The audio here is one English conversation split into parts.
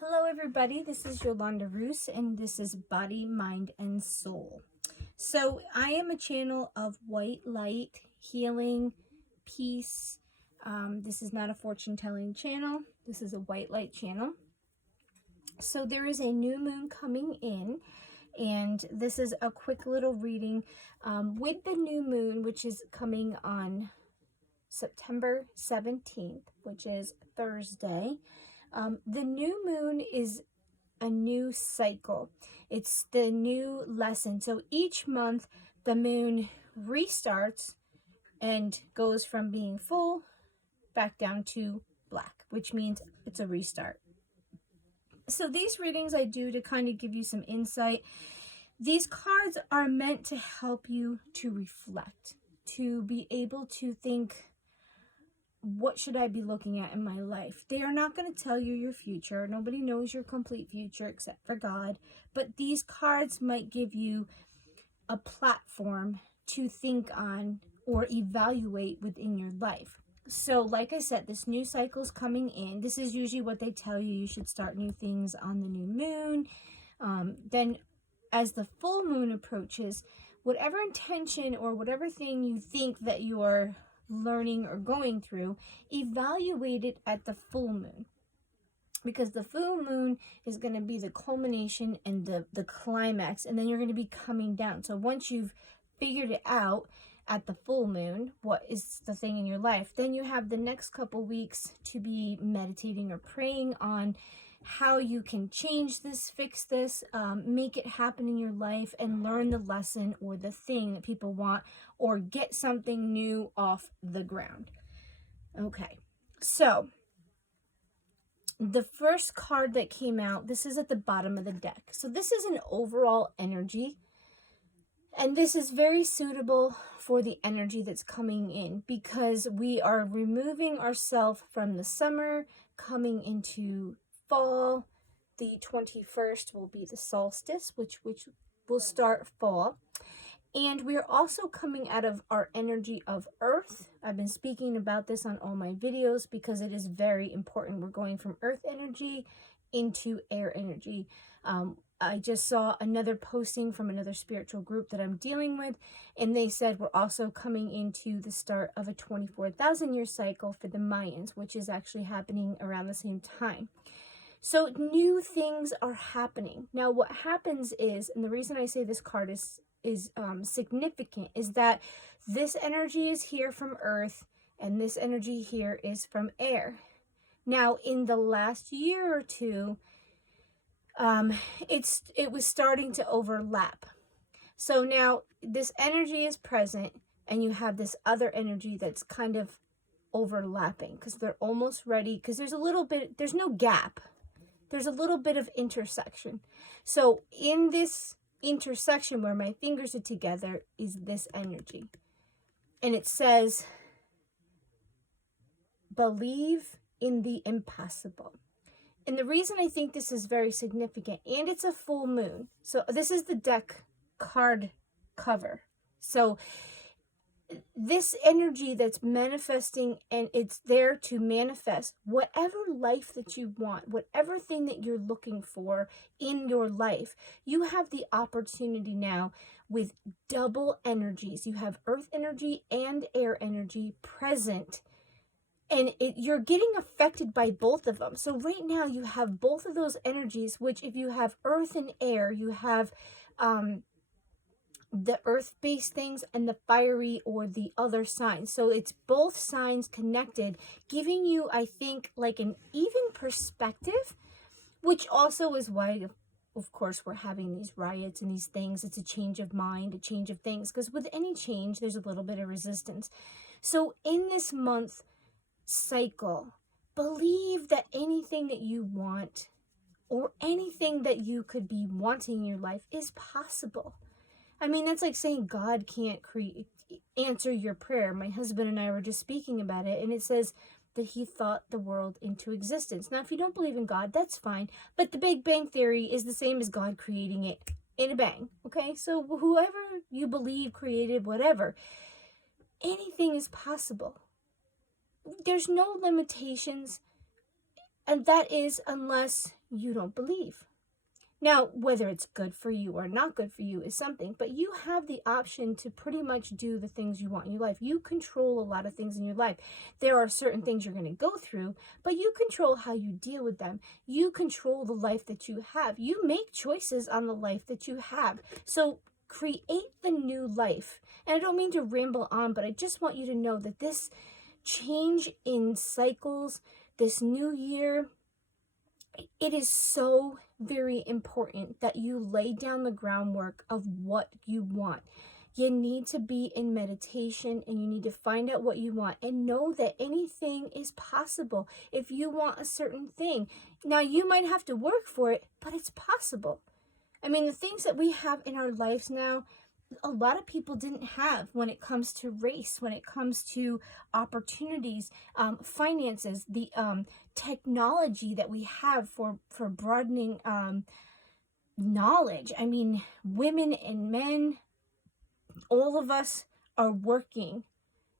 Hello everybody, this is Yolanda Roos and this is Body, Mind, and Soul. So I am a channel of white light, healing, peace. This is not a fortune telling channel. This is a white light channel. So there is a new moon coming in, and this is a quick little reading with the new moon, which is coming on September 17th, which is Thursday. The new moon is a new cycle. It's the new lesson. So each month the moon restarts and goes from being full back down to black, which means it's a restart. So these readings I do to kind of give you some insight. These cards are meant to help you to reflect, to be able to think, what should I be looking at in my life? They are not going to tell you your future. Nobody knows your complete future except for God. But these cards might give you a platform to think on or evaluate within your life. So like I said, this new cycle is coming in. This is usually what they tell you. You should start new things on the new moon. Then as the full moon approaches, whatever intention or whatever thing you think that you're learning or going through, evaluate it at the full moon, because the full moon is going to be the culmination and the climax, and then you're going to be coming down. So once you've figured it out at the full moon, what is the thing in your life, then you have the next couple weeks to be meditating or praying on how you can change this, fix this, make it happen in your life, and learn the lesson or the thing that people want, or get something new off the ground. Okay, so the first card that came out, this is at the bottom of the deck. So this is an overall energy, and this is very suitable for the energy that's coming in, because we are removing ourselves from the summer, coming into fall. The 21st will be the solstice, which will start fall. And we're also coming out of our energy of earth. I've been speaking about this on all my videos because it is very important. We're going from earth energy into air energy. I just saw another posting from another spiritual group that I'm dealing with, and they said we're also coming into the start of a 24,000 year cycle for the Mayans, which is actually happening around the same time. So new things are happening. Now what happens is, and the reason I say this card is significant, is that this energy is here from earth and this energy here is from air. Now in the last year or two, it was starting to overlap. So now this energy is present and you have this other energy that's kind of overlapping, because they're almost ready, because there's no gap. There's a little bit of intersection. So in this intersection where my fingers are together is this energy. And it says, believe in the impossible. And the reason I think this is very significant, and it's a full moon. So this is the deck card cover. So this energy that's manifesting, and it's there to manifest whatever life that you want, whatever thing that you're looking for in your life. You have the opportunity now with double energies. You have earth energy and air energy present, and you're getting affected by both of them. So right now you have both of those energies, which if you have earth and air, you have the earth-based things and the fiery or the other signs. So it's both signs connected, giving you, I think, like an even perspective, which also is why, of course, we're having these riots and these things. It's a change of mind, a change of things, because with any change, there's a little bit of resistance. So in this month cycle, believe that anything that you want or anything that you could be wanting in your life is possible. I mean, that's like saying God can't answer your prayer. My husband and I were just speaking about it, and it says that he thought the world into existence. Now, if you don't believe in God, that's fine. But the Big Bang Theory is the same as God creating it in a bang. Okay? So whoever you believe created whatever, anything is possible. There's no limitations And that is unless you don't believe. Now, whether it's good for you or not good for you is something, but you have the option to pretty much do the things you want in your life. You control a lot of things in your life. There are certain things you're going to go through, but you control how you deal with them. You control the life that you have. You make choices on the life that you have. So create the new life. And I don't mean to ramble on, but I just want you to know that this change in cycles, this new year, it is so very important that you lay down the groundwork of what you want. You need to be in meditation and you need to find out what you want and know that anything is possible. If you want a certain thing, now you might have to work for it, but it's possible. I mean, the things that we have in our lives now, a lot of people didn't have when it comes to race, when it comes to opportunities, finances, the technology that we have for broadening knowledge. I mean, women and men, all of us are working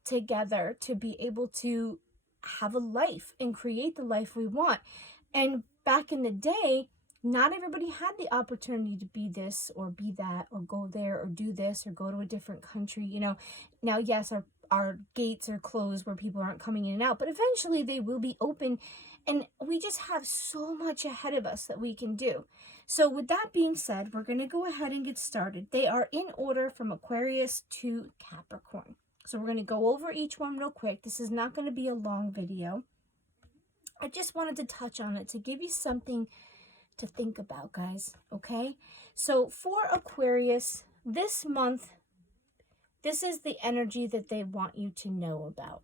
together to be able to have a life and create the life we want. And back in the day, not everybody had the opportunity to be this or be that or go there or do this or go to a different country. You know, now, yes, our gates are closed where people aren't coming in and out, but eventually they will be open. And we just have so much ahead of us that we can do. So with that being said, we're going to go ahead and get started. They are in order from Aquarius to Capricorn. So we're going to go over each one real quick. This is not going to be a long video. I just wanted to touch on it to give you something to think about, guys. Okay? So for Aquarius, this month, this is the energy that they want you to know about.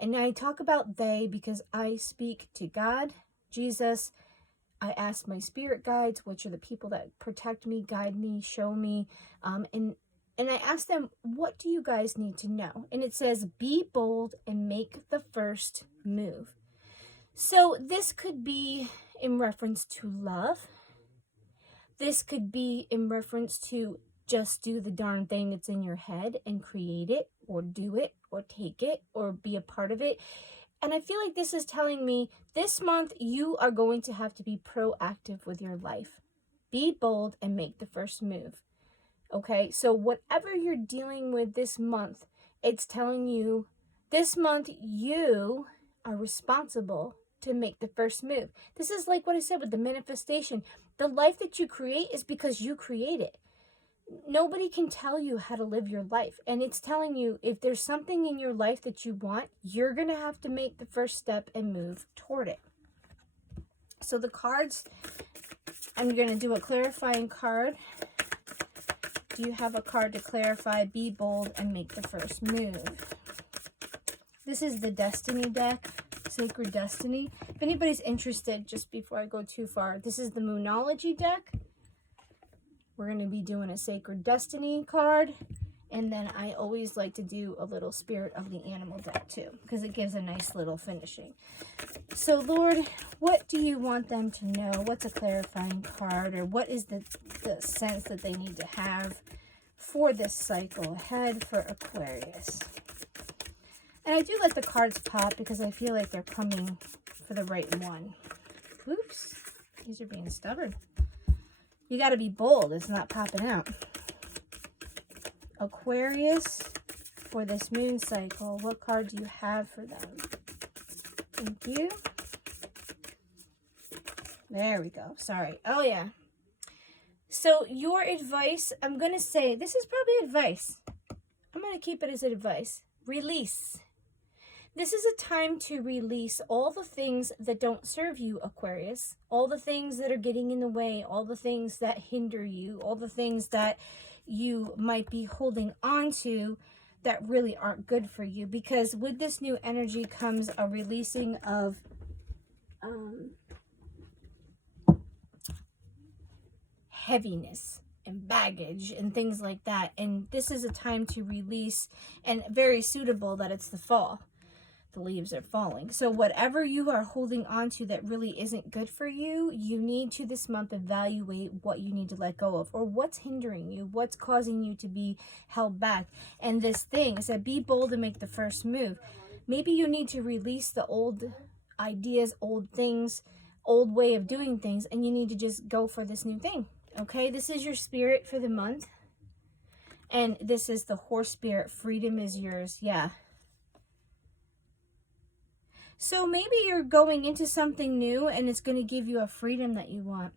And I talk about they because I speak to God, Jesus. I ask my spirit guides, which are the people that protect me, guide me, show me. And I ask them, what do you guys need to know? And it says, be bold and make the first move. So this could be in reference to love. This could be in reference to just do the darn thing that's in your head and create it or do it or take it or be a part of it. And I feel like this is telling me this month you are going to have to be proactive with your life. Be bold and make the first move. Okay, so whatever you're dealing with this month, it's telling you this month you are responsible to make the first move. This is like what I said with the manifestation. The life that you create is because you create it. Nobody can tell you how to live your life. And it's telling you if there's something in your life that you want, you're going to have to make the first step and move toward it. So the cards, I'm going to do a clarifying card. Do you have a card to clarify, be bold, and make the first move? This is the Destiny deck, Sacred Destiny. If anybody's interested, just before I go too far, this is the Moonology deck. We're going to be doing a Sacred Destiny card. And then I always like to do a little Spirit of the Animal deck too, because it gives a nice little finishing. So Lord, what do you want them to know? What's a clarifying card? Or what is the sense that they need to have for this cycle ahead for Aquarius? And I do let the cards pop because I feel like they're coming for the right one. Oops, these are being stubborn. You got to be bold. It's not popping out. Aquarius, for this moon cycle, what card do you have for them? Thank you. There we go. Sorry. Oh, yeah. So your advice, I'm going to say, this is probably advice. I'm going to keep it as advice. Release. This is a time to release all the things that don't serve you, Aquarius. All the things that are getting in the way, all the things that hinder you, all the things that you might be holding on to that really aren't good for you. Because with this new energy comes a releasing of heaviness and baggage and things like that. And this is a time to release, and very suitable that it's the fall. The leaves are falling. So whatever you are holding on to that really isn't good for you, you need to this month evaluate what you need to let go of, or what's hindering you, what's causing you to be held back. And this thing is that be bold and make the first move. Maybe you need to release the old ideas, old things, old way of doing things, and you need to just go for this new thing. Okay, this is your spirit for the month. And this is the horse spirit. Freedom is yours. Yeah. So maybe you're going into something new and it's going to give you a freedom that you want.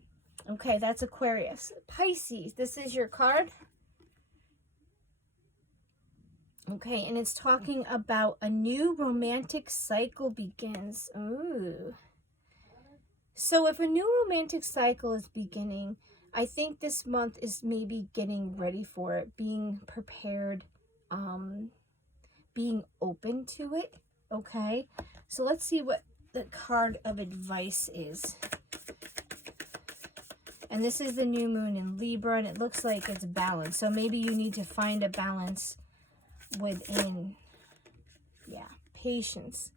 Okay, that's Aquarius. Pisces, this is your card. Okay, and it's talking about a new romantic cycle begins. Ooh. So if a new romantic cycle is beginning, I think this month is maybe getting ready for it, being prepared, being open to it. Okay, so let's see what the card of advice is. And this is the new moon in Libra, and it looks like it's balanced. So maybe you need to find a balance within. Yeah, patience.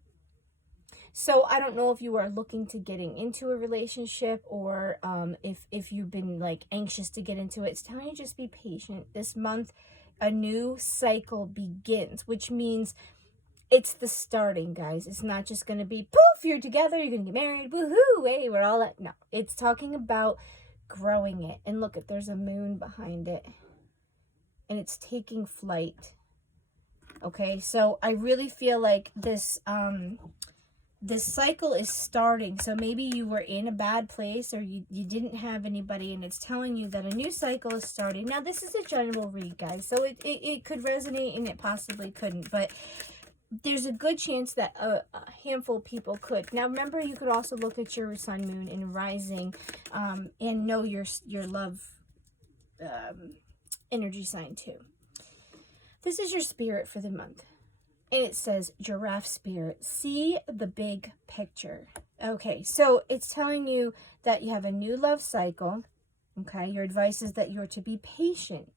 So I don't know if you are looking to getting into a relationship, or if you've been like anxious to get into it. It's telling you just be patient. This month, a new cycle begins, which means it's the starting, guys. It's not just going to be poof, you're together, you're going to get married, woohoo, hey, we're all at. No, it's talking about growing it. And look, there's a moon behind it, and it's taking flight. Okay, so I really feel like this this cycle is starting. So maybe you were in a bad place, or you didn't have anybody, and it's telling you that a new cycle is starting. Now, this is a general read, guys, so it could resonate and it possibly couldn't, but there's a good chance that a handful of people could. Now, remember, you could also look at your sun, moon, and rising, and know your love energy sign too. This is your spirit for the month. And it says, giraffe spirit, see the big picture. Okay, so it's telling you that you have a new love cycle. Okay, your advice is that you're to be patient.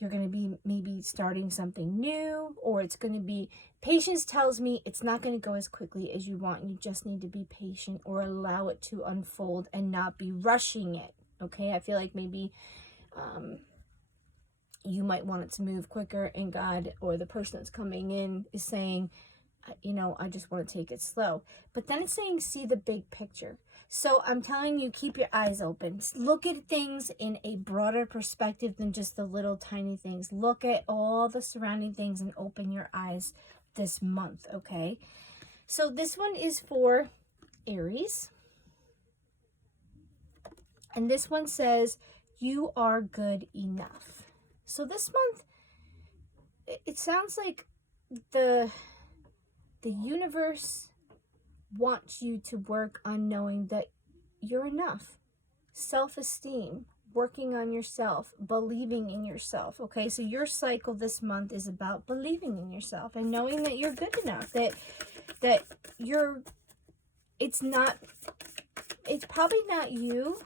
You're going to be maybe starting something new, or it's going to be, patience tells me it's not going to go as quickly as you want. You just need to be patient, or allow it to unfold and not be rushing it. Okay, I feel like maybe you might want it to move quicker, and God, or the person that's coming in, is saying, you know, I just want to take it slow. But then it's saying, see the big picture. So I'm telling you, keep your eyes open. Look at things in a broader perspective than just the little tiny things. Look at all the surrounding things and open your eyes this month, okay? So this one is for Aries. And this one says, you are good enough. So this month, it sounds like the universe wants you to work on knowing that you're enough. Self-esteem, working on yourself, believing in yourself. Okay, so your cycle this month is about believing in yourself and knowing that you're good enough, that you're, it's probably not you,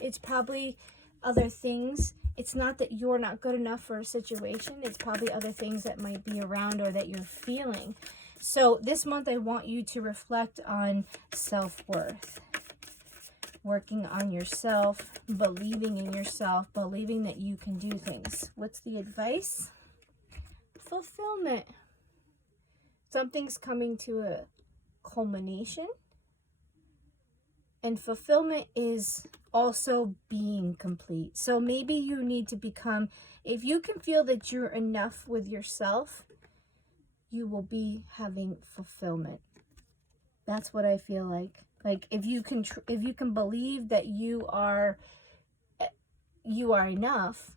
it's probably other things. It's not that you're not good enough for a situation. It's probably other things that might be around or that you're feeling. So this month, I want you to reflect on self-worth. Working on yourself, believing in yourself, believing that you can do things. What's the advice? Fulfillment. Something's coming to a culmination. And fulfillment is also being complete. So maybe you need to become, if you can feel that you're enough with yourself, you will be having fulfillment. That's what I feel like. Like if you can believe that you are enough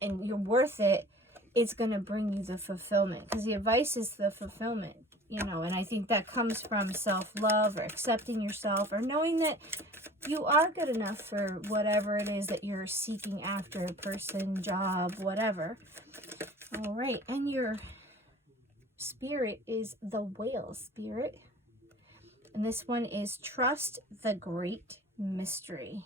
and you're worth it, it's going to bring you the fulfillment, because the advice is the fulfillment. You know, and I think that comes from self-love, or accepting yourself, or knowing that you are good enough for whatever it is that you're seeking after, person, job, whatever. All right, and your spirit is the whale spirit. And this one is trust the great mystery.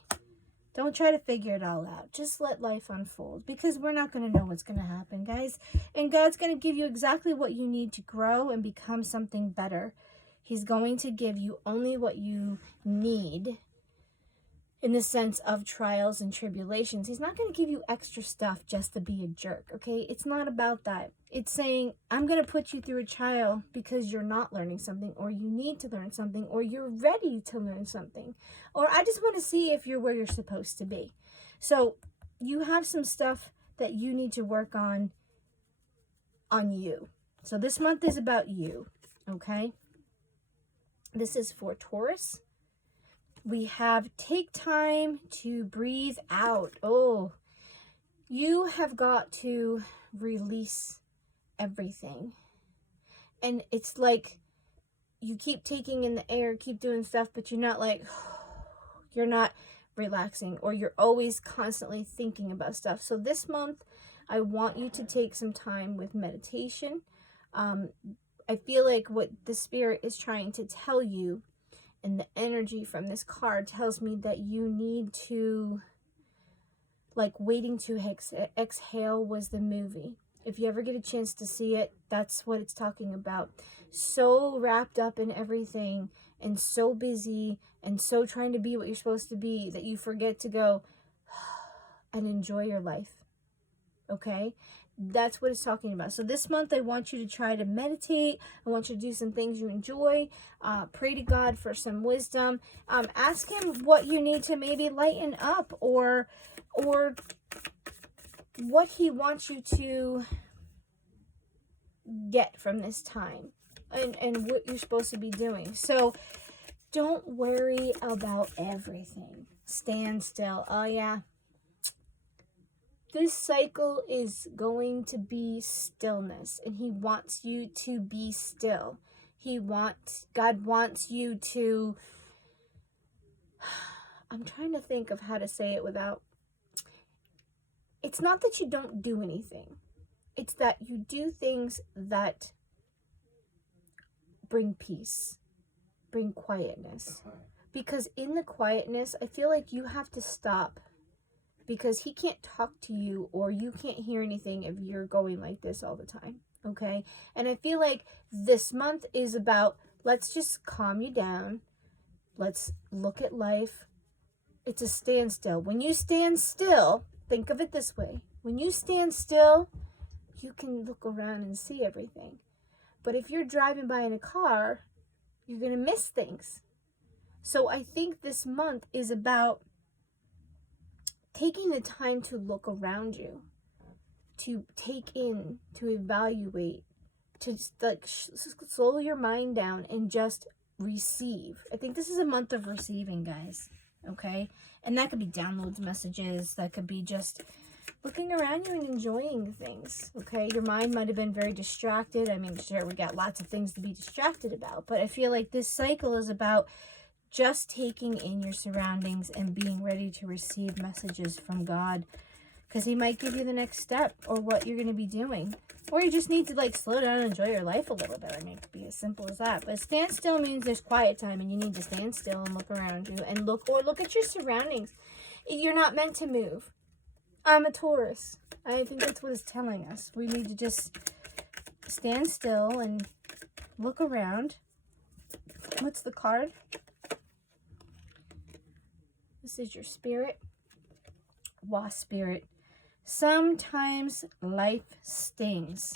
Don't try to figure it all out. Just let life unfold, because we're not going to know what's going to happen, guys. And God's going to give you exactly what you need to grow and become something better. He's going to give you only what you need in the sense of trials and tribulations. He's not going to give you extra stuff just to be a jerk, okay? It's not about that. It's saying, I'm going to put you through a trial because you're not learning something, or you need to learn something, or you're ready to learn something, or I just want to see if you're where you're supposed to be. So you have some stuff that you need to work on you. So this month is about you, okay? This is for Taurus. We have take time to breathe out. Oh, you have got to release everything. And it's like you keep taking in the air, keep doing stuff, but you're not like, you're not relaxing, or you're always constantly thinking about stuff. So this month, I want you to take some time with meditation. I feel like what the Spirit is trying to tell you, and the energy from this card tells me that you need to, like, Waiting to Exhale was the movie. If you ever get a chance to see it, that's what it's talking about. So wrapped up in everything and so busy and so trying to be what you're supposed to be that you forget to go and enjoy your life. Okay? That's what it's talking about. So this month, I want you to try to meditate. I want you to do some things you enjoy. Pray to God for some wisdom. Ask Him what you need to maybe lighten up, or what He wants you to get from this time, and what you're supposed to be doing. So don't worry about everything. Stand still. Oh, yeah. This cycle is going to be stillness, and He wants you to be still. God wants you to, I'm trying to think of how to say it without, it's not that you don't do anything. It's that you do things that bring peace, bring quietness. Because in the quietness, I feel like you have to stop, because He can't talk to you, or you can't hear anything if you're going like this all the time, okay? And I feel like this month is about, let's just calm you down. Let's look at life. It's a standstill. When you stand still, think of it this way. When you stand still, you can look around and see everything. But if you're driving by in a car, you're going to miss things. So I think this month is about taking the time to look around you, to take in, to evaluate, to just like slow your mind down and just receive. I think this is a month of receiving, guys. Okay? And that could be downloads, messages, that could be just looking around you and enjoying things. Okay? Your mind might have been very distracted. I mean, sure, we got lots of things to be distracted about, but I feel like this cycle is about just taking in your surroundings and being ready to receive messages from God, because He might give you the next step, or what you're going to be doing, or you just need to like slow down and enjoy your life a little bit. I mean, it could be as simple as that. But stand still means there's quiet time, and you need to stand still and look around you and look at your surroundings. You're not meant to move. I'm a Taurus. I think that's what it's telling us. We need to just stand still and look around. What's the card? This is your Spirit. Wasp Spirit. Sometimes life stings.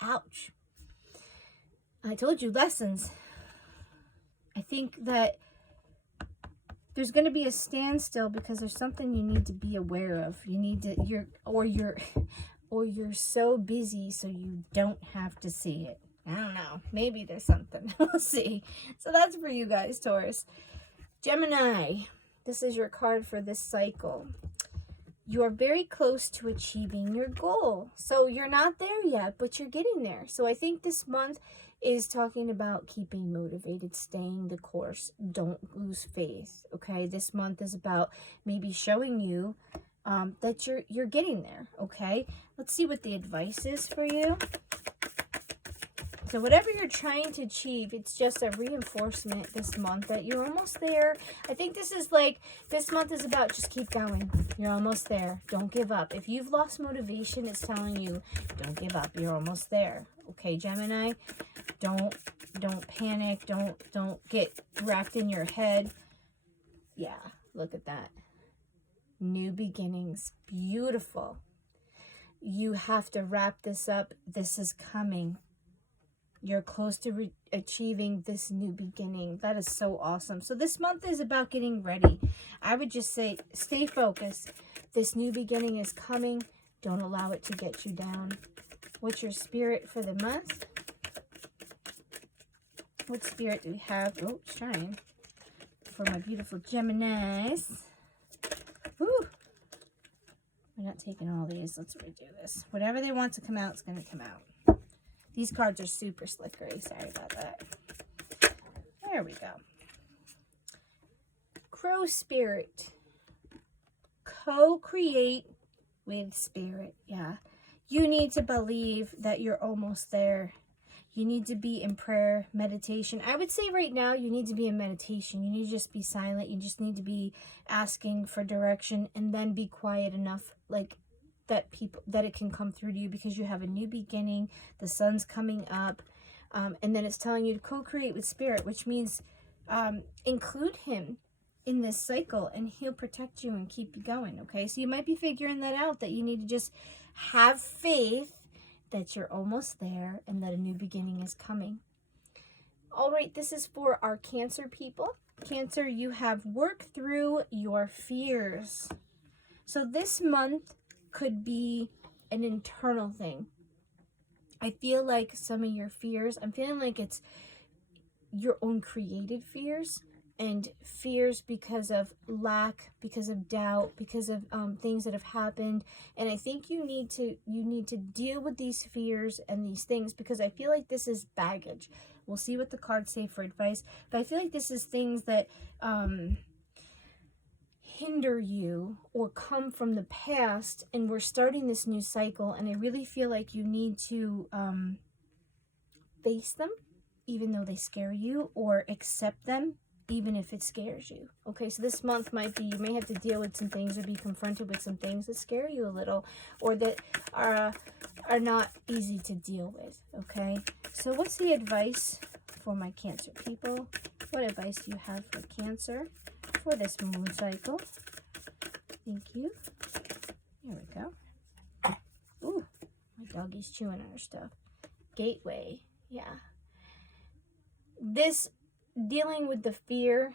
Ouch. I told you, lessons. I think that there's going to be a standstill because there's something you need to be aware of. You need to, you're so busy so you don't have to see it. I don't know. Maybe there's something. We'll see. So that's for you guys, Taurus. Gemini. This is your card for this cycle. You are very close to achieving your goal. So you're not there yet, but you're getting there. So I think this month is talking about keeping motivated, staying the course. Don't lose faith, okay? This month is about maybe showing you that you're getting there, okay? Let's see what the advice is for you. So whatever you're trying to achieve, it's just a reinforcement this month that you're almost there. I think this month is about just keep going. You're almost there. Don't give up. If you've lost motivation, it's telling you, don't give up. You're almost there. Okay, Gemini? Don't panic. Don't get wrapped in your head. Yeah. Look at that. New beginnings. Beautiful. You have to wrap this up. This is coming. You're close to achieving this new beginning. That is so awesome. So this month is about getting ready. I would just say, stay focused. This new beginning is coming. Don't allow it to get you down. What's your spirit for the month? What spirit do we have? Oh, shine. For my beautiful Geminis. Woo! We're not taking all these. Let's redo this. Whatever they want to come out is going to come out. These cards are super slickery. Sorry about that. There we go. Crow spirit. Co-create with spirit. Yeah. You need to believe that you're almost there. You need to be in prayer, meditation. I would say right now you need to be in meditation. You need to just be silent. You just need to be asking for direction and then be quiet enough like that it can come through to you because you have a new beginning. The sun's coming up. And then it's telling you to co-create with spirit, which means include him in this cycle and he'll protect you and keep you going. Okay. So you might be figuring that out, that you need to just have faith that you're almost there and that a new beginning is coming. All right, this is for our Cancer people. Cancer, you have worked through your fears. So this month could be an internal thing. I feel like some of your fears, I'm feeling like it's your own created fears, and fears because of lack, because of doubt, because of things that have happened. And I think you need to deal with these fears and these things, because I feel like this is baggage. We'll see what the cards say for advice, but I feel like this is things that hinder you or come from the past, and we're starting this new cycle, and I really feel like you need to face them even though they scare you, or accept them even if it scares you. Okay, so this month might be, you may have to deal with some things or be confronted with some things that scare you a little, or that are not easy to deal with. Okay, so what's the advice for my Cancer people? What advice do you have for Cancer for this moon cycle? Thank you. Here we go. Ooh, my doggy's chewing on her stuff. Gateway. Yeah. This dealing with the fear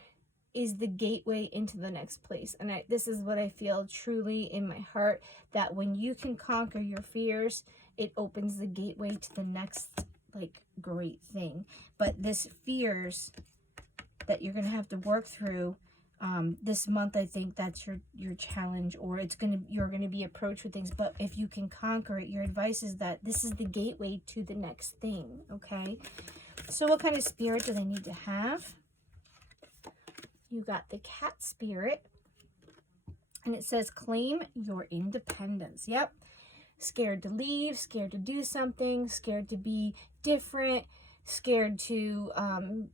is the gateway into the next place. And this is what I feel truly in my heart, that when you can conquer your fears, it opens the gateway to the next like great thing. But this fears that you're going to have to work through this month, I think that's your challenge, or you're going to be approached with things. But if you can conquer it, your advice is that this is the gateway to the next thing. Okay, so what kind of spirit do they need to have? You got the cat spirit, and it says claim your independence. Yep. Scared to leave, scared to do something, scared to be different, scared to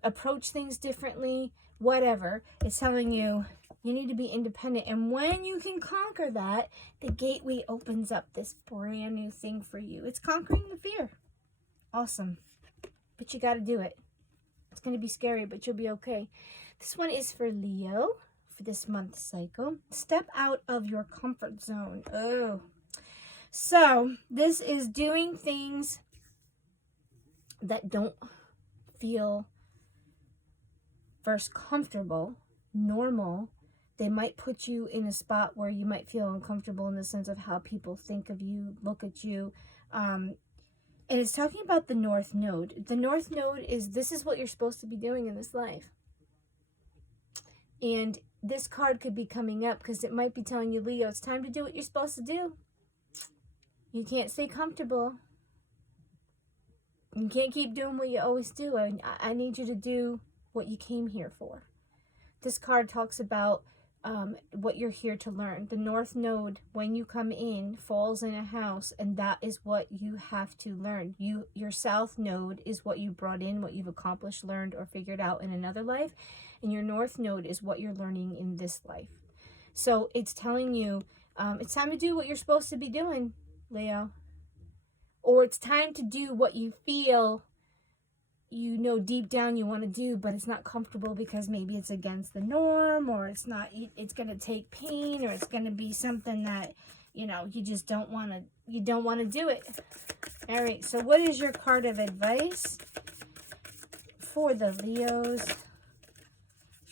approach things differently, whatever. It's telling you you need to be independent. And when you can conquer that, the gateway opens up this brand new thing for you. It's conquering the fear. Awesome. But you got to do it. It's going to be scary, but you'll be okay. This one is for Leo for this month cycle. Step out of your comfort zone. Oh. So this is doing things that don't feel first comfortable, normal. They might put you in a spot where you might feel uncomfortable in the sense of how people think of you, look at you. And it's talking about the North Node. The North Node this is what you're supposed to be doing in this life. And this card could be coming up because it might be telling you, Leo, it's time to do what you're supposed to do. You can't stay comfortable. You can't keep doing what you always do. I need you to do what you came here for. This card talks about what you're here to learn. The North Node, when you come in, falls in a house, and that is what you have to learn. Your South Node is what you brought in, what you've accomplished, learned, or figured out in another life. And your North Node is what you're learning in this life. So it's telling you it's time to do what you're supposed to be doing, Leo. Or it's time to do what you feel you know deep down you want to do, but it's not comfortable because maybe it's against the norm, or it's not, it's going to take pain, or it's going to be something that, you know, you just don't want to do it. All right, so what is your card of advice for the Leos?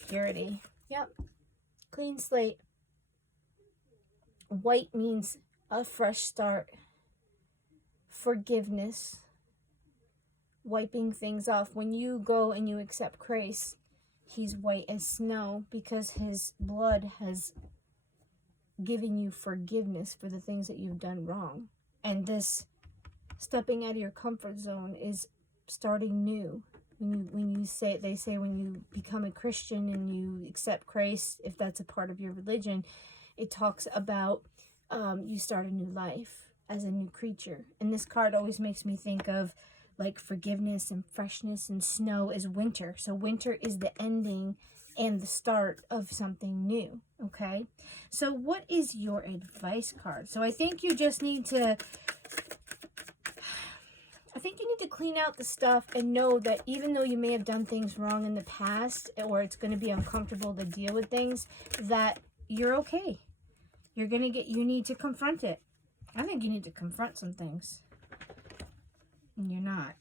Purity. Yep. Clean slate. White means a fresh start. Forgiveness. Wiping things off. When you go and you accept Christ, he's white as snow because his blood has given you forgiveness for the things that you've done wrong. And this stepping out of your comfort zone is starting new. When you say, they say when you become a Christian and you accept Christ, if that's a part of your religion, it talks about you start a new life as a new creature. And this card always makes me think of like forgiveness and freshness, and snow is winter. So winter is the ending and the start of something new. Okay, so what is your advice card? So I think you just need to, clean out the stuff and know that even though you may have done things wrong in the past, or it's going to be uncomfortable to deal with things, that you're okay. You need to confront it. I think you need to confront some things. And you're not.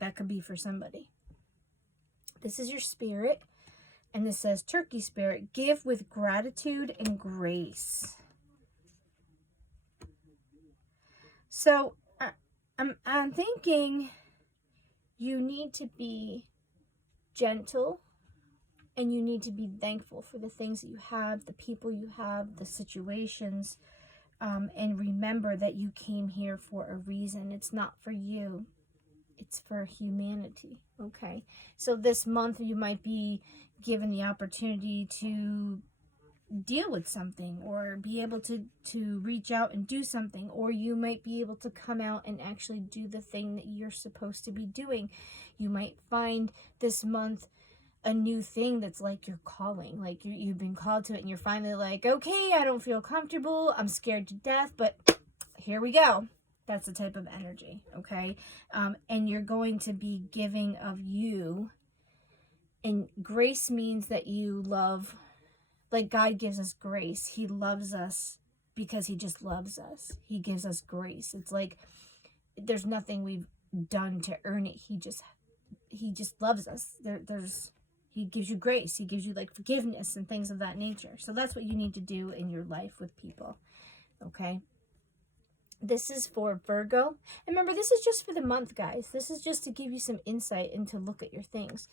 That could be for somebody. This is your spirit. And this says, Turkey spirit, give with gratitude and grace. So I'm thinking you need to be gentle, and you need to be thankful for the things that you have, the people you have, the situations, and remember that you came here for a reason. It's not for you. It's for humanity. Okay. So this month you might be given the opportunity to deal with something, or be able to reach out and do something, or you might be able to come out and actually do the thing that you're supposed to be doing. You might find this month a new thing that's like your calling, like you've been called to it, and you're finally like, okay, I don't feel comfortable, I'm scared to death, but here we go. That's the type of energy. Okay. And you're going to be giving of you, and grace means that you love. Like God gives us grace. He loves us because he just loves us. He gives us grace. It's like there's nothing we've done to earn it. He just loves us. He gives you grace. He gives you like forgiveness and things of that nature. So that's what you need to do in your life with people. Okay. This is for Virgo. And remember, this is just for the month, guys. This is just to give you some insight and to look at your things.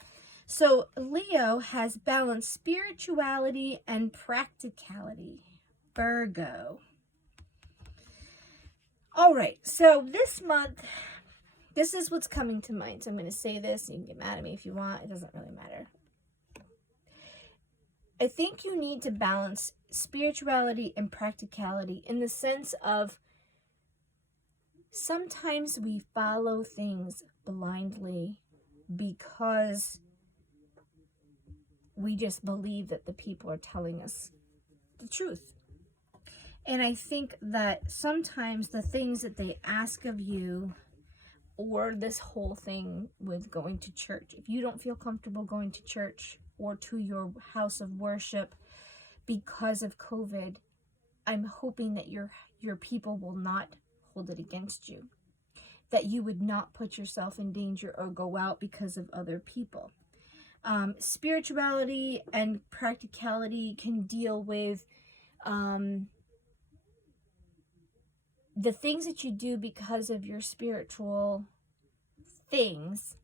So Leo has balanced spirituality and practicality. Virgo. All right. So this month, this is what's coming to mind. So I'm going to say this. You can get mad at me if you want. It doesn't really matter. I think you need to balance spirituality and practicality in the sense of sometimes we follow things blindly because we just believe that the people are telling us the truth. And I think that sometimes the things that they ask of you, or this whole thing with going to church, if you don't feel comfortable going to church or to your house of worship because of COVID, I'm hoping that your people will not hold it against you, that you would not put yourself in danger or go out because of other people. Spirituality and practicality can deal with the things that you do because of your spiritual things,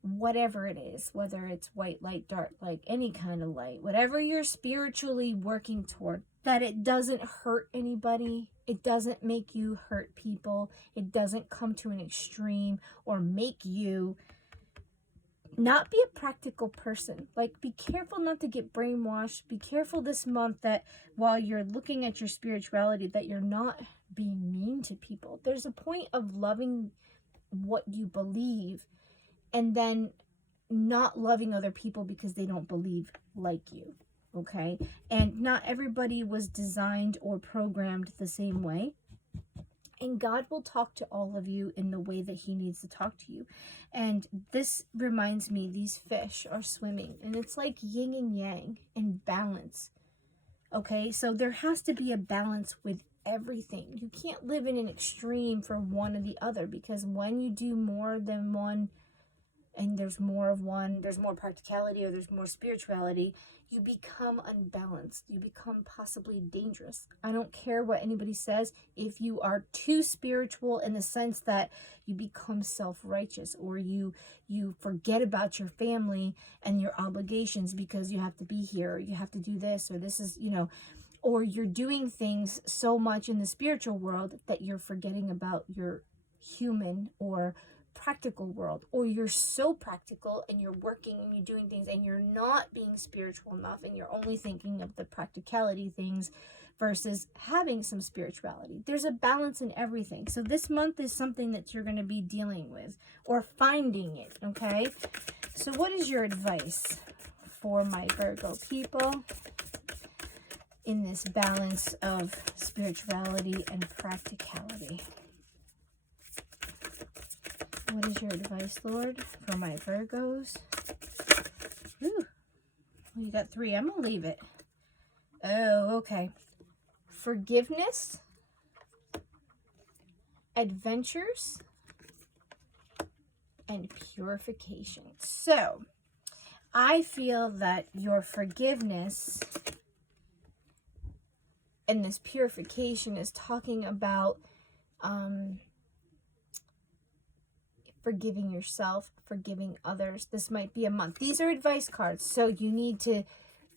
whatever it is, whether it's white light, dark light, any kind of light, whatever you're spiritually working toward, that it doesn't hurt anybody. It doesn't make you hurt people. It doesn't come to an extreme or make you not be a practical person. Like, be careful not to get brainwashed. Be careful this month that while you're looking at your spirituality, that you're not being mean to people. There's a point of loving what you believe and then not loving other people because they don't believe like you. Okay? And not everybody was designed or programmed the same way. And God will talk to all of you in the way that he needs to talk to you. And this reminds me, these fish are swimming, and it's like yin and yang in balance. Okay, so there has to be a balance with everything. You can't live in an extreme for one or the other, because when you do more than one, and there's more of one, there's more practicality or there's more spirituality, you become unbalanced. You become possibly dangerous. I don't care what anybody says. If you are too spiritual in the sense that you become self-righteous, or you forget about your family and your obligations because you have to be here, or you have to do this, or this is, or you're doing things so much in the spiritual world that you're forgetting about your human or practical world, or you're so practical and you're working and you're doing things and you're not being spiritual enough, and you're only thinking of the practicality things versus having some spirituality. There's a balance in everything. So this month is something that you're going to be dealing with or finding it. Okay, so what is your advice for my Virgo people in this balance of spirituality and practicality? What is your advice, Lord, for my Virgos? Ooh, well, you got 3. I'm going to leave it. Oh, okay. Forgiveness, adventures, and purification. So, I feel that your forgiveness and this purification is talking about forgiving yourself, forgiving others. This might be a month. These are advice cards. So you need to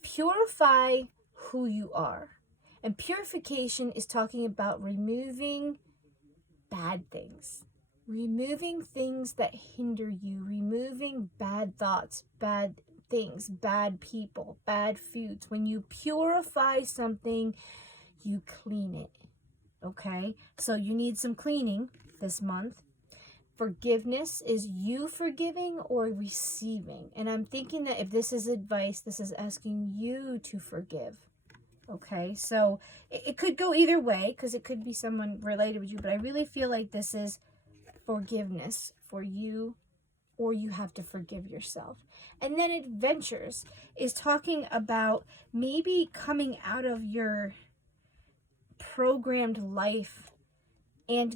purify who you are. And purification is talking about removing bad things. Removing things that hinder you. Removing bad thoughts, bad things, bad people, bad foods. When you purify something, you clean it. Okay? So you need some cleaning this month. Forgiveness is you forgiving or receiving. And I'm thinking that if this is advice, this is asking you to forgive. Okay, so it could go either way, because it could be someone related with you, but I really feel like this is forgiveness for you, or you have to forgive yourself. And then adventures is talking about maybe coming out of your programmed life and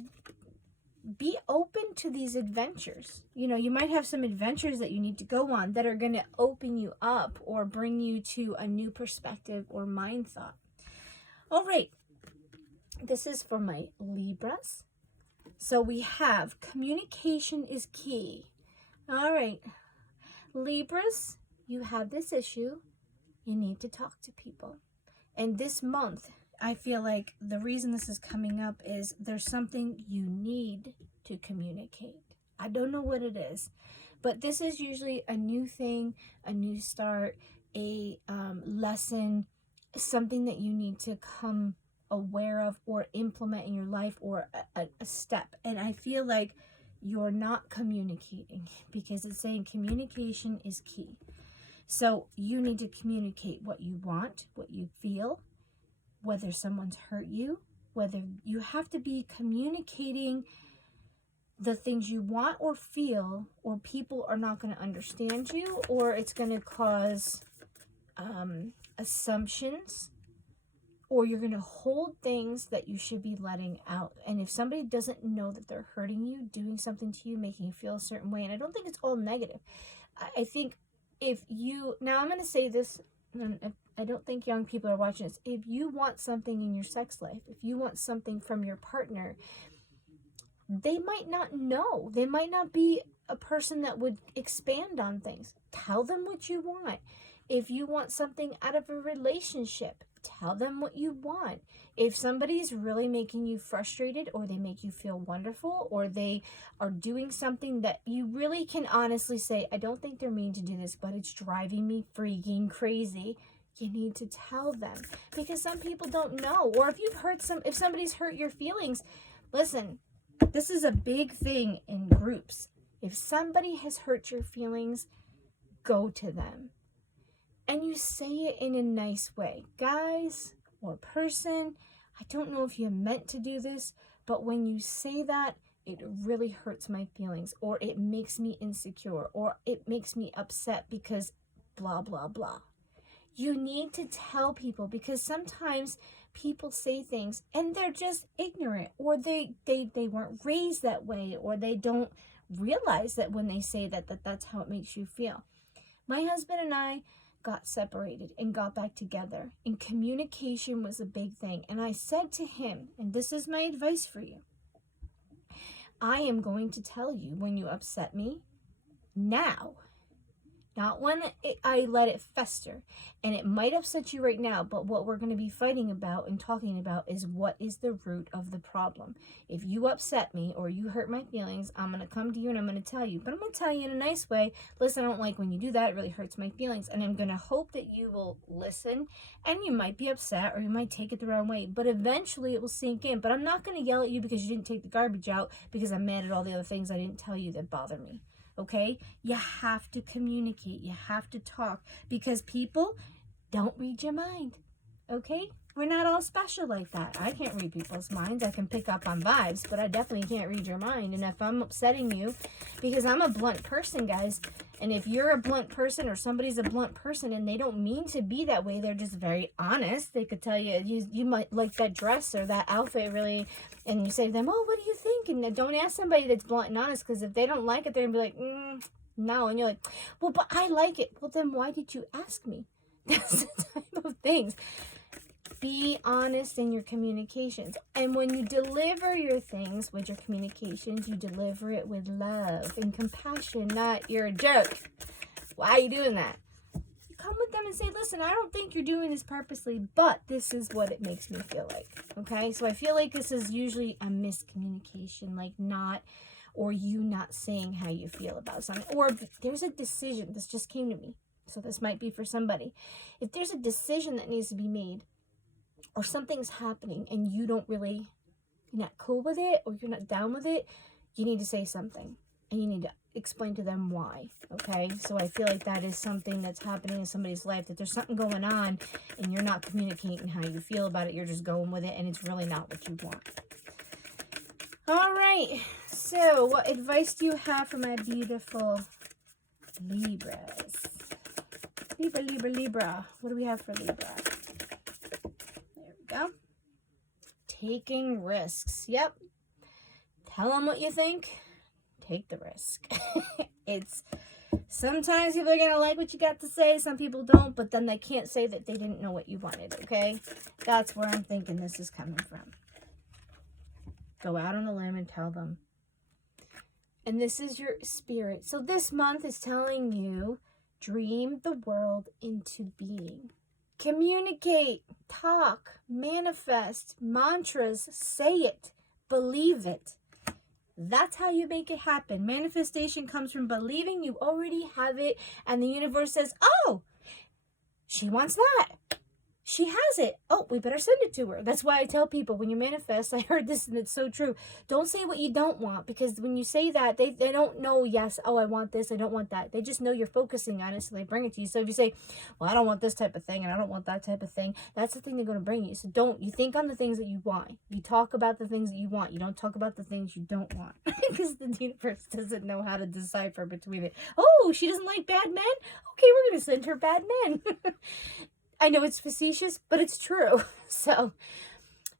be open to these adventures. You might have some adventures that you need to go on that are going to open you up or bring you to a new perspective or mind thought. All right. This is for my Libras. So we have communication is key. All right. Libras, you have this issue. You need to talk to people. And this month, I feel like the reason this is coming up is there's something you need to communicate. I don't know what it is, but this is usually a new thing, a new start, a lesson, something that you need to come aware of or implement in your life, or a step. And I feel like you're not communicating, because it's saying communication is key. So you need to communicate what you want, what you feel, whether someone's hurt you, whether you have to be communicating the things you want or feel, or people are not going to understand you, or it's going to cause assumptions, or you're going to hold things that you should be letting out. And if somebody doesn't know that they're hurting you, doing something to you, making you feel a certain way, and I don't think it's all negative. I think now I'm going to say this, and I don't think young people are watching this. If you want something in your sex life, if you want something from your partner, they might not know. They might not be a person that would expand on things. Tell them what you want. If you want something out of a relationship, tell them what you want. If somebody's really making you frustrated, or they make you feel wonderful, or they are doing something that you really can honestly say, I don't think they're mean to do this, but it's driving me freaking crazy, you need to tell them. Because some people don't know. Or if somebody's hurt your feelings, listen, this is a big thing in groups. If somebody has hurt your feelings, go to them. And you say it in a nice way. Guys or person, I don't know if you meant to do this, But when you say that, it really hurts my feelings, or it makes me insecure, or it makes me upset because blah, blah, blah. You need to tell people, because sometimes people say things and they're just ignorant, or they weren't raised that way, or they don't realize that when they say that's how it makes you feel. My husband and I got separated and got back together, and communication was a big thing. And I said to him, and this is my advice for you, I am going to tell you when you upset me now. Not when I let it fester. And it might upset you right now, but what we're going to be fighting about and talking about is what is the root of the problem. If you upset me or you hurt my feelings, I'm going to come to you and I'm going to tell you. But I'm going to tell you in a nice way. Listen, I don't like when you do that. It really hurts my feelings. And I'm going to hope that you will listen. And you might be upset or you might take it the wrong way. But eventually it will sink in. But I'm not going to yell at you because you didn't take the garbage out because I'm mad at all the other things I didn't tell you that bother me. Okay? You have to communicate. You have to talk, because people don't read your mind. Okay? We're not all special like that. I can't read people's minds. I can pick up on vibes, but I definitely can't read your mind. And if I'm upsetting you, because I'm a blunt person, guys, and if you're a blunt person or somebody's a blunt person and they don't mean to be that way, they're just very honest. They could tell you, you might like that dress or that outfit really, and you say to them, oh, what do you think? And don't ask somebody that's blunt and honest, because if they don't like it, they're going to be like, no. And you're like, well, but I like it. Well, then why did you ask me? That's the type of things. Be honest in your communications. And when you deliver your things with your communications, you deliver it with love and compassion, not you're a jerk. Why are you doing that? You come with them and say, listen, I don't think you're doing this purposely, but this is what it makes me feel like. Okay? So I feel like this is usually a miscommunication, like not, or you not saying how you feel about something. Or if there's a decision, this just came to me, so this might be for somebody. If there's a decision that needs to be made, or something's happening and you don't really, you're not cool with it, or you're not down with it, you need to say something. And you need to explain to them why, okay? So I feel like that is something that's happening in somebody's life, that there's something going on and you're not communicating how you feel about it. You're just going with it and it's really not what you want. All right, so what advice do you have for my beautiful Libras? Libra. What do we have for Libra? Go. Taking risks. Yep. Tell them what you think. Take the risk. It's sometimes people are going to like what you got to say. Some people don't, but then they can't say that they didn't know what you wanted. Okay. That's where I'm thinking this is coming from. Go out on a limb and tell them. And this is your spirit. So this month is telling you, dream the world into being. Communicate, talk, manifest, mantras, say it, believe it. That's how you make it happen. Manifestation comes from believing you already have it, and the universe says, oh, she wants that. She has it. Oh, we better send it to her. That's why I tell people, when you manifest, I heard this and it's so true. Don't say what you don't want, because when you say that, they don't know, yes, oh, I want this, I don't want that. They just know you're focusing on it, so they bring it to you. So if you say, well, I don't want this type of thing and I don't want that type of thing, that's the thing they're going to bring you. So you think on the things that you want. You talk about the things that you want. You don't talk about the things you don't want, because the universe doesn't know how to decipher between it. Oh, she doesn't like bad men? Okay, we're going to send her bad men. I know it's facetious, but it's true. So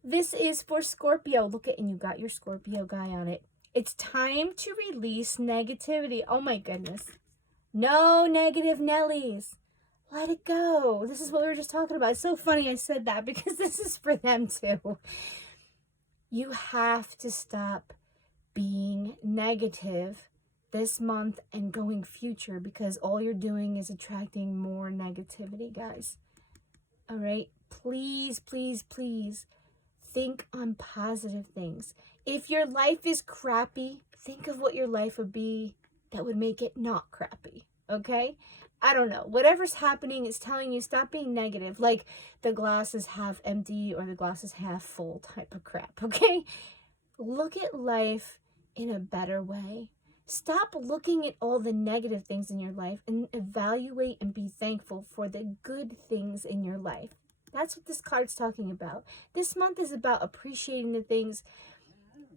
this is for Scorpio. Look at, and you got your Scorpio guy on it. It's time to release negativity. Oh my goodness. No negative Nellies. Let it go. This is what we were just talking about. It's so funny I said that, because this is for them too. You have to stop being negative this month and going future, because all you're doing is attracting more negativity, guys. All right, please, please, please think on positive things. If your life is crappy, think of what your life would be that would make it not crappy, okay? I don't know. Whatever's happening is telling you, stop being negative, like the glass is half empty or the glass is half full type of crap, okay? Look at life in a better way. Stop looking at all the negative things in your life and evaluate and be thankful for the good things in your life. That's what this card's talking about. This month is about appreciating the things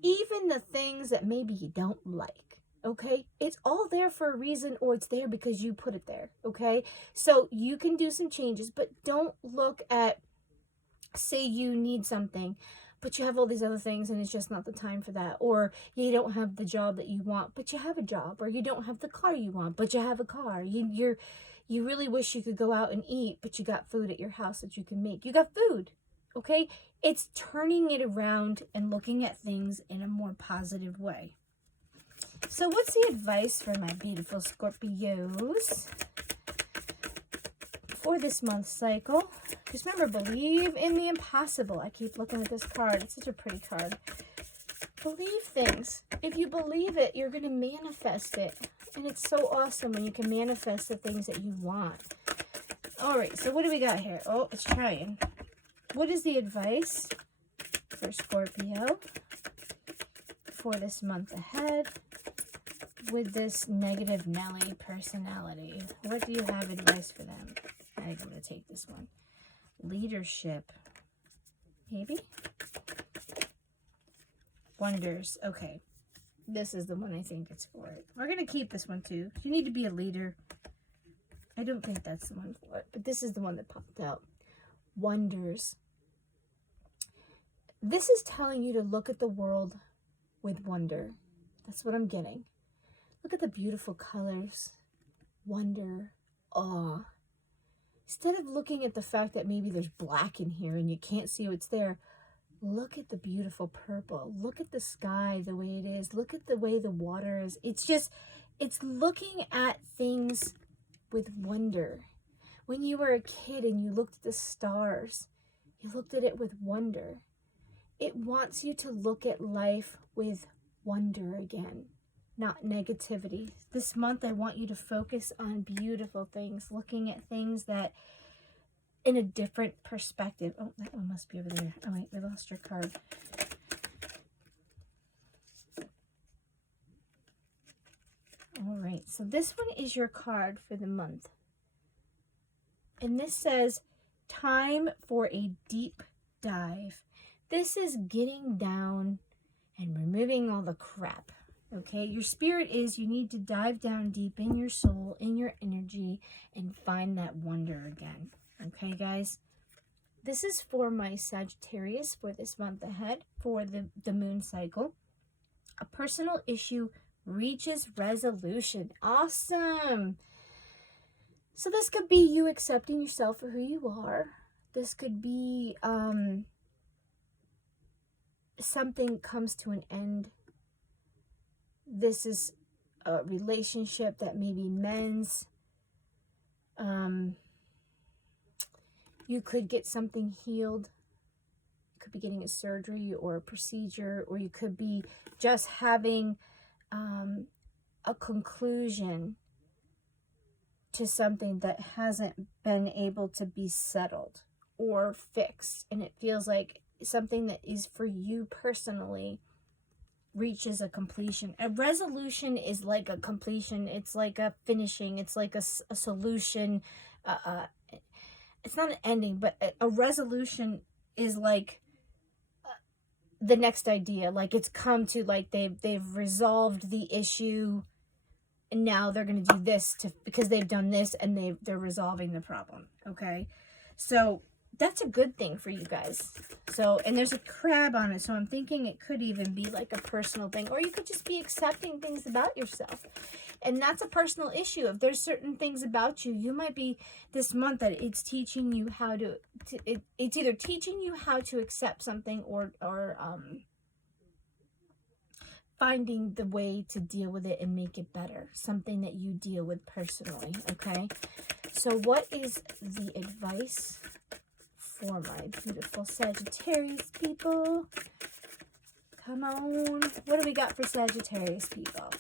even the things that maybe you don't like, okay? It's all there for a reason, or it's there because you put it there, okay? So you can do some changes, but don't look at, say you need something, but you have all these other things and it's just not the time for that. Or you don't have the job that you want, but you have a job. Or you don't have the car you want, but you have a car. You really wish you could go out and eat, but you got food at your house that you can make. You got food, okay? It's turning it around and looking at things in a more positive way. So what's the advice for my beautiful Scorpios for this month cycle? Just remember, believe in the impossible. I keep looking at this card. It's such a pretty card. Believe things. If you believe it, you're going to manifest it. And it's so awesome when you can manifest the things that you want. All right, so what do we got here? Oh, it's trying. What is the advice for Scorpio for this month ahead with this negative Nelly personality? What do you have advice for them? I'm going to take this one. Leadership. Maybe? Wonders. Okay. This is the one I think it's for it. We're going to keep this one too. You need to be a leader. I don't think that's the one for it, but this is the one that popped out. Wonders. This is telling you to look at the world with wonder. That's what I'm getting. Look at the beautiful colors. Wonder. Awe. Instead of looking at the fact that maybe there's black in here and you can't see what's there, look at the beautiful purple. Look at the sky the way it is. Look at the way the water is. It's looking at things with wonder. When you were a kid and you looked at the stars, you looked at it with wonder. It wants you to look at life with wonder again, not negativity. This month, I want you to focus on beautiful things, looking at things that in a different perspective. Oh, that one must be over there. Oh, wait, we lost your card. All right, so this one is your card for the month. And this says, time for a deep dive. This is getting down and removing all the crap. Okay, your spirit is you need to dive down deep in your soul, in your energy, and find that wonder again. Okay, guys? This is for my Sagittarius for this month ahead for the moon cycle. A personal issue reaches resolution. Awesome! So this could be you accepting yourself for who you are. This could be something comes to an end. This is a relationship that maybe mends. You could get something healed. You could be getting a surgery or a procedure, or you could be just having a conclusion to something that hasn't been able to be settled or fixed. And it feels like something that is for you personally reaches a completion. A resolution is like a completion. It's like a finishing. It's like a solution. It's not an ending, but a resolution is like the next idea. Like it's come to, like they've resolved the issue, and now they're going to do this because they've done this and they're resolving the problem. Okay, so that's a good thing for you guys. So, and there's a crab on it, so I'm thinking it could even be like a personal thing, or you could just be accepting things about yourself. And that's a personal issue. If there's certain things about you, you might be this month that it's teaching you how to it's either teaching you how to accept something or finding the way to deal with it and make it better. Something that you deal with personally, okay? So what is the advice for my beautiful Sagittarius people? Come on. What do we got for Sagittarius people?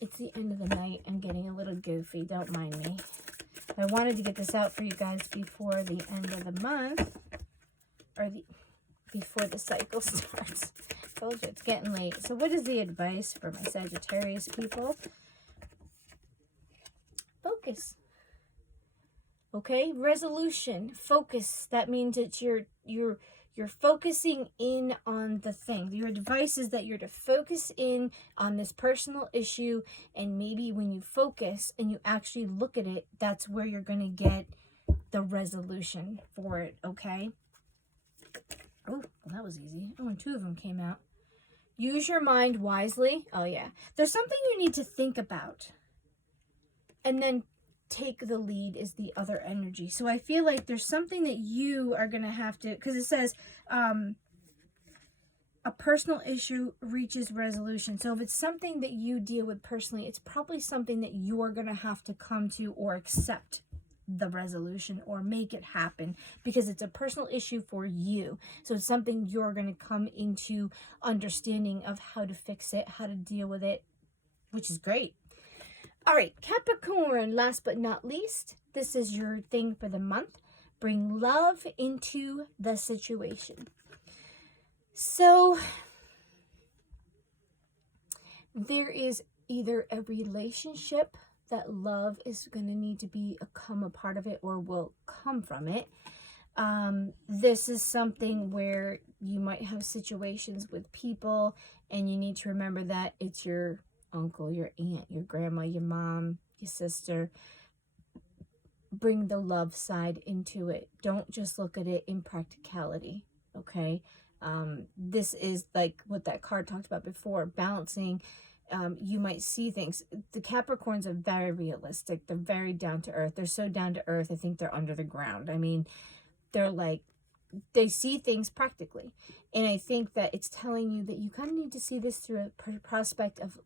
It's the end of the night. I'm getting a little goofy. Don't mind me. I wanted to get this out for you guys before the end of the month. Or before the cycle starts. I told you it's getting late. So what is the advice for my Sagittarius people? Focus. Okay, resolution, focus. That means that you're You're focusing in on the thing. Your advice is that you're to focus in on this personal issue, and maybe when you focus and you actually look at it, that's where you're going to get the resolution for it, okay? Oh, well, that was easy. Oh, and 2 of them came out. Use your mind wisely. Oh, yeah. There's something you need to think about. And then take the lead is the other energy. So I feel like there's something that you are going to have to, because it says a personal issue reaches resolution. So if it's something that you deal with personally, it's probably something that you're going to have to come to or accept the resolution or make it happen, because it's a personal issue for you. So it's something you're going to come into understanding of how to fix it, how to deal with it, which is great. All right, Capricorn, last but not least, this is your thing for the month. Bring love into the situation. So there is either a relationship that love is going to need to become a part of it or will come from it. This is something where you might have situations with people, and you need to remember that it's your uncle, your aunt, your grandma, your mom, your sister. Bring the love side into it. Don't just look at it in practicality, okay? This is like what that card talked about before, balancing. You might see things. The Capricorns are very realistic. They're very down to earth. They're so down to earth, I think they're under the ground. I mean, they're like, they see things practically. And I think that it's telling you that you kind of need to see this through a prospect of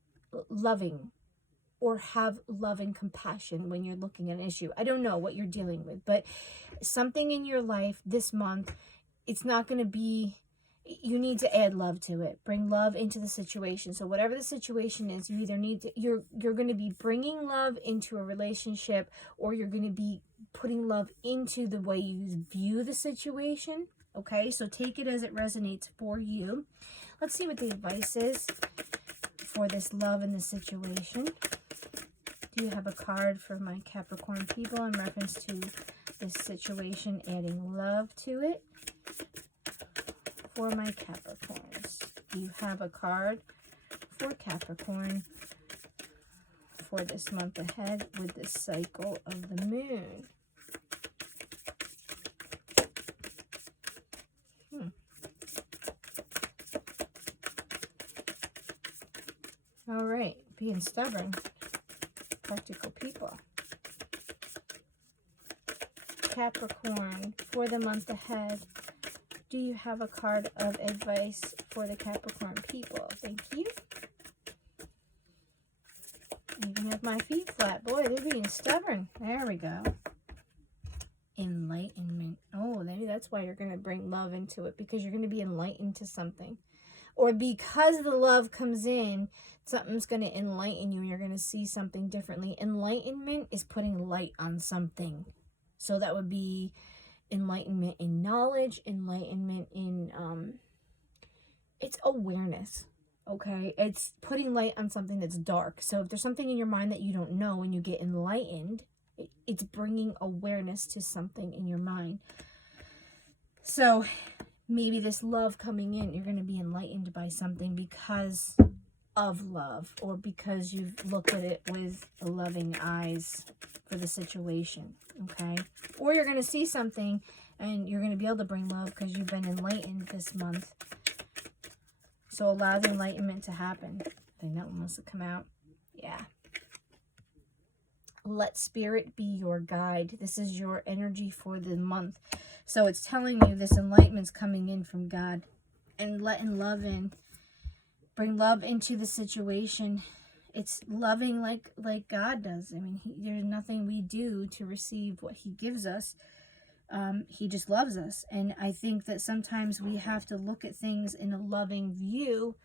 loving, or have love and compassion when you're looking at an issue. I don't know what you're dealing with, but something in your life this month, it's not going to be, you need to add love to it. Bring love into the situation. So whatever the situation is, you either need to, you're going to be bringing love into a relationship, or you're going to be putting love into the way you view the situation. Okay, so take it as it resonates for you. Let's see what the advice is for this love in the situation. Do you have a card for my Capricorn people in reference to this situation, adding love to it? For my Capricorns, do you have a card for Capricorn for this month ahead with the cycle of the moon? All right, being stubborn, practical people. Capricorn, for the month ahead, do you have a card of advice for the Capricorn people? Thank you. I even have my feet flat. Boy, they're being stubborn. There we go. Enlightenment. Oh, maybe that's why you're going to bring love into it, because you're going to be enlightened to something. Or because the love comes in, something's going to enlighten you and you're going to see something differently. Enlightenment is putting light on something. So that would be enlightenment in knowledge, enlightenment in, it's awareness, okay? It's putting light on something that's dark. So if there's something in your mind that you don't know and you get enlightened, it's bringing awareness to something in your mind. So maybe this love coming in, you're going to be enlightened by something because of love, or because you've looked at it with loving eyes for the situation, okay? Or you're going to see something and you're going to be able to bring love because you've been enlightened this month. So allow the enlightenment to happen. I think that one must have come out. Yeah. Let spirit be your guide. This is your energy for the month. So it's telling you this enlightenment's coming in from God, and letting love in. Bring love into the situation. It's loving like God does. I mean, there's nothing we do to receive what he gives us. He just loves us. And I think that sometimes we have to look at things in a loving view,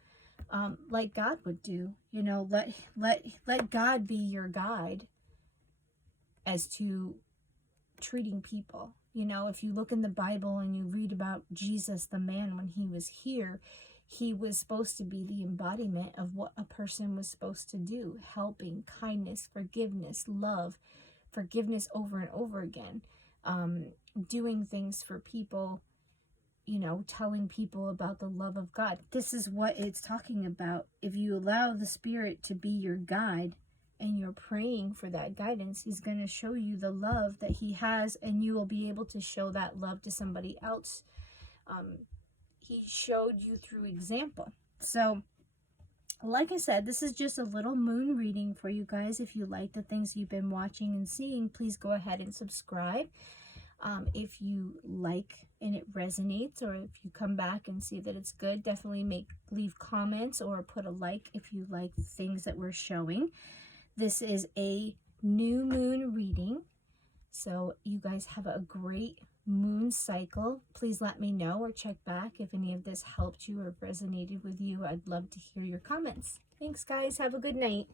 like God would do. You know, let God be your guide as to treating people. You know, if you look in the Bible and you read about Jesus, the man, when he was here, he was supposed to be the embodiment of what a person was supposed to do. Helping, kindness, forgiveness, love, forgiveness over and over again. Doing things for people you know, telling people about the love of God. This is what it's talking about. If you allow the Spirit to be your guide and you're praying for that guidance, He's going to show you the love that He has, and you will be able to show that love to somebody else. He showed you through example. So, like I said, this is just a little moon reading for you guys. If you like the things you've been watching and seeing, please go ahead and subscribe. If you like and it resonates, or if you come back and see that it's good, definitely leave comments or put a like if you like things that we're showing. This is a new moon reading, so you guys have a great moon cycle. Please let me know or check back if any of this helped you or resonated with you. I'd love to hear your comments. Thanks, guys. Have a good night.